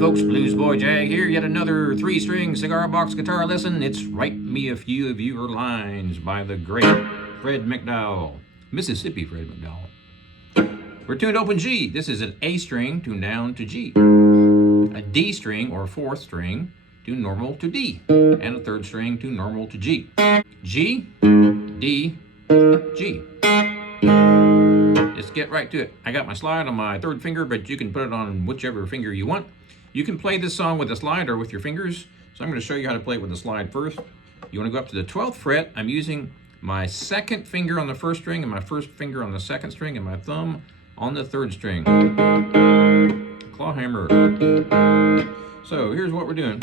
Folks, Bluesboyjag here, yet another 3-string cigar box guitar lesson. It's Write Me a Few of Your Lines by the great Fred McDowell, Mississippi Fred McDowell. We're tuned open G. This is an A string tuned down to G, a D string or 4th string tuned normal to D, and a 3rd string tuned normal to G. G, D, G. Let's get right to it. I got my slide on my 3rd finger, but you can put it on whichever finger you want. You can play this song with a slide or with your fingers. So I'm going to show you how to play it with the slide first. You want to go up to the 12th fret. I'm using my 2nd finger on the 1st string and my 1st finger on the 2nd string and my thumb on the 3rd string. Claw hammer. So here's what we're doing.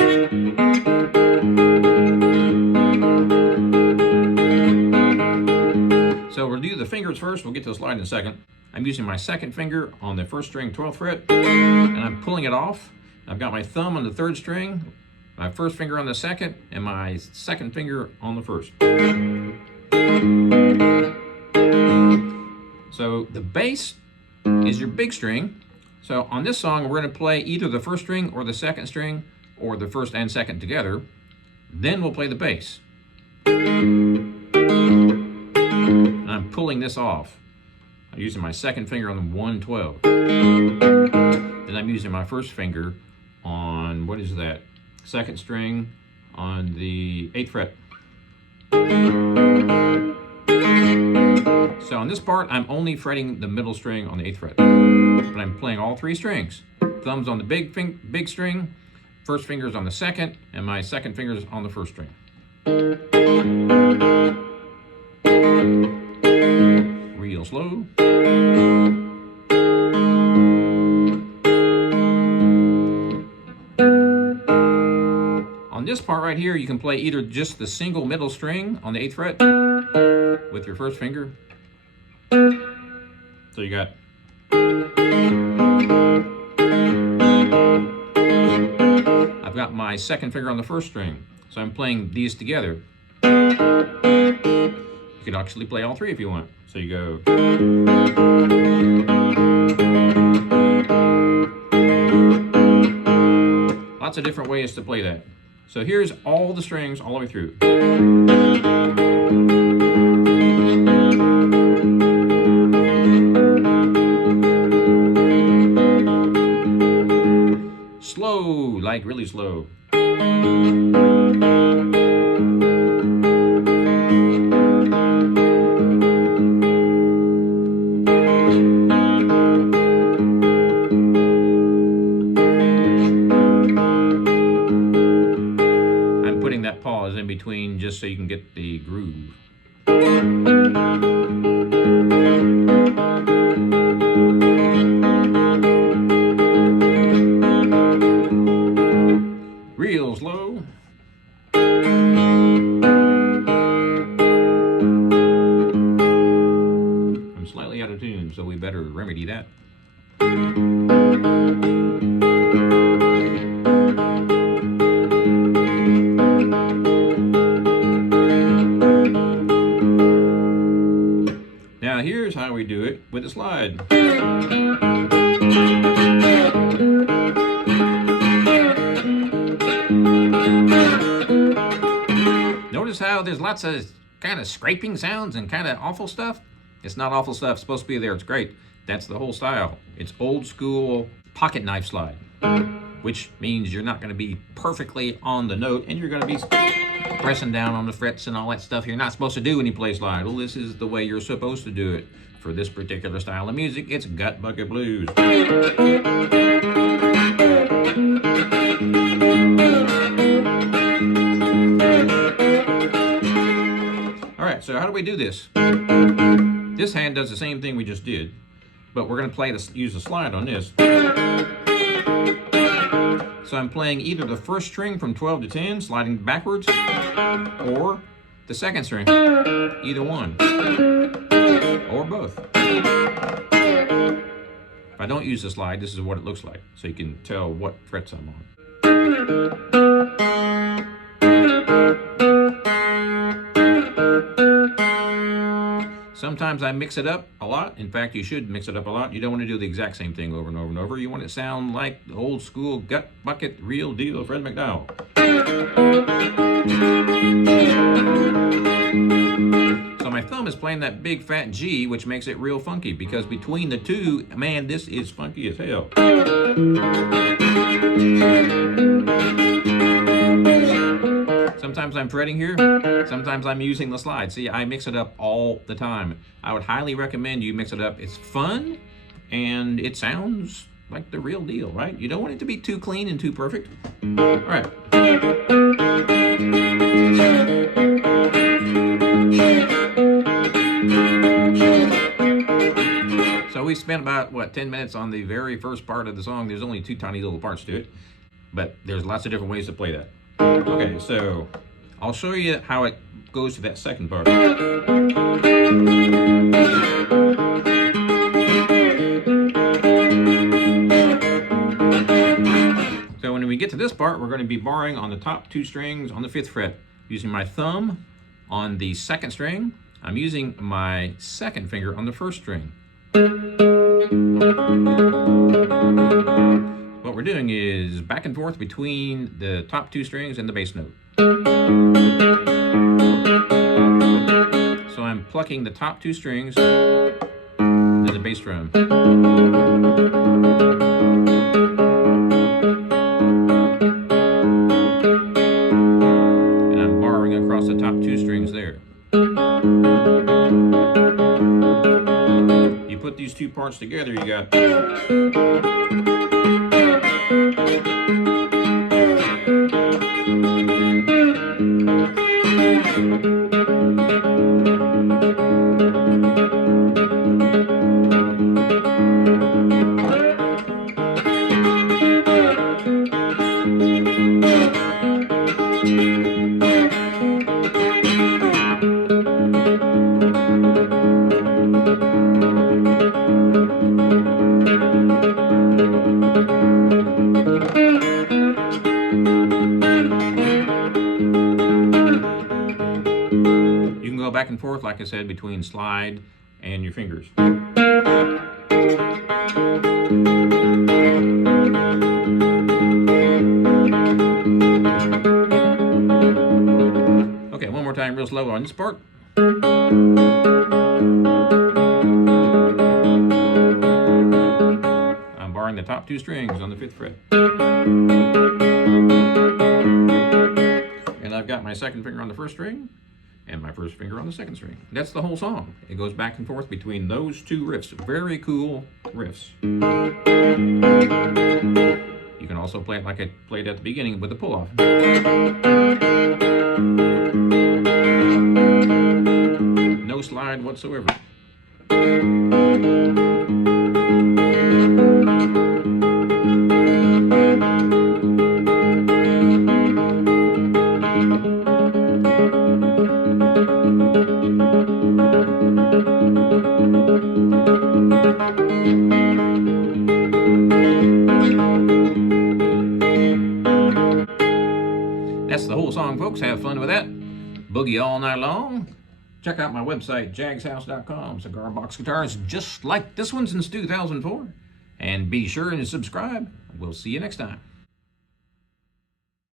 So we'll do the fingers first. We'll get to the slide in a second. I'm using my 2nd finger on the 1st string, 12th fret, and I'm pulling it off. I've got my thumb on the 3rd string, my 1st finger on the 2nd, and my 2nd finger on the 1st. So the bass is your big string. So on this song, we're going to play either the 1st string or the 2nd string, or the 1st and 2nd together. Then we'll play the bass. And I'm pulling this off. I'm using my 2nd finger on the 1/12. Then I'm using my 1st finger on, what is that, 2nd string on the 8th fret. So on this part, I'm only fretting the middle string on the 8th fret. But I'm playing all 3 strings. Thumbs on the big string, 1st finger's on the 2nd, and my 2nd finger's on the 1st string. Real slow. On this part right here, you can play either just the single middle string on the 8th fret with your 1st finger. So you got I've got my 2nd finger on the 1st string, so I'm playing these together. You can actually play all 3 if you want. So you go. Lots of different ways to play that. So here's all the strings all the way through. Slow, like really slow. That pause in between just so you can get the groove. Real slow. I'm slightly out of tune, so we better remedy that. Now here's how we do it with a slide. Notice how there's lots of kind of scraping sounds and kind of awful stuff? It's not awful stuff, it's supposed to be there, it's great. That's the whole style. It's old school pocket knife slide, which means you're not going to be perfectly on the note and you're going to be pressing down on the frets and all that stuff you're not supposed to do when you play slide. Well, this is the way you're supposed to do it. For this particular style of music, it's gut bucket blues. All right, so how do we do this? This hand does the same thing we just did. but we're going to play this, use the slide on this. So I'm playing either the first string from 12 to 10, sliding backwards, or the second string, either one, or both. If I don't use the slide, this is what it looks like, so you can tell what frets I'm on. Sometimes I mix it up a lot. In fact, you should mix it up a lot. You don't want to do the exact same thing over and over and over. You want it to sound like the old school gut bucket, real deal Fred McDowell. So my thumb is playing that big fat G, which makes it real funky, because between the two, man, this is funky as hell. Sometimes I'm fretting here, sometimes I'm using the slide. See, I mix it up all the time. I would highly recommend you mix it up. It's fun, and it sounds like the real deal, right? You don't want it to be too clean and too perfect. All right. So we spent about, what, 10 minutes on the very first part of the song. There's only two tiny little parts to it, but there's lots of different ways to play that. Okay, so I'll show you how it goes to that second part. So when we get to this part, we're going to be barring on the top two strings on the 5th fret. Using my thumb on the 2nd string, I'm using my 2nd finger on the 1st string. What we're doing is back and forth between the top two strings and the bass note. So I'm plucking the top two strings to the bass drum. And I'm barring across the top two strings there. You put these two parts together, you got... back and forth, like I said, between slide and your fingers. Okay, one more time real slow on this part. I'm barring the top two strings on the 5th fret. And I've got my 2nd finger on the 1st string and my 1st finger on the 2nd string. That's the whole song. It goes back and forth between those two riffs. Very cool riffs. You can also play it like I played at the beginning with the pull-off. No slide whatsoever. That's the whole song, folks. Have fun with that. Boogie all night long. Check out my website, jagshouse.com. Cigar box guitars just like this one since 2004. And be sure and subscribe. We'll see you next time.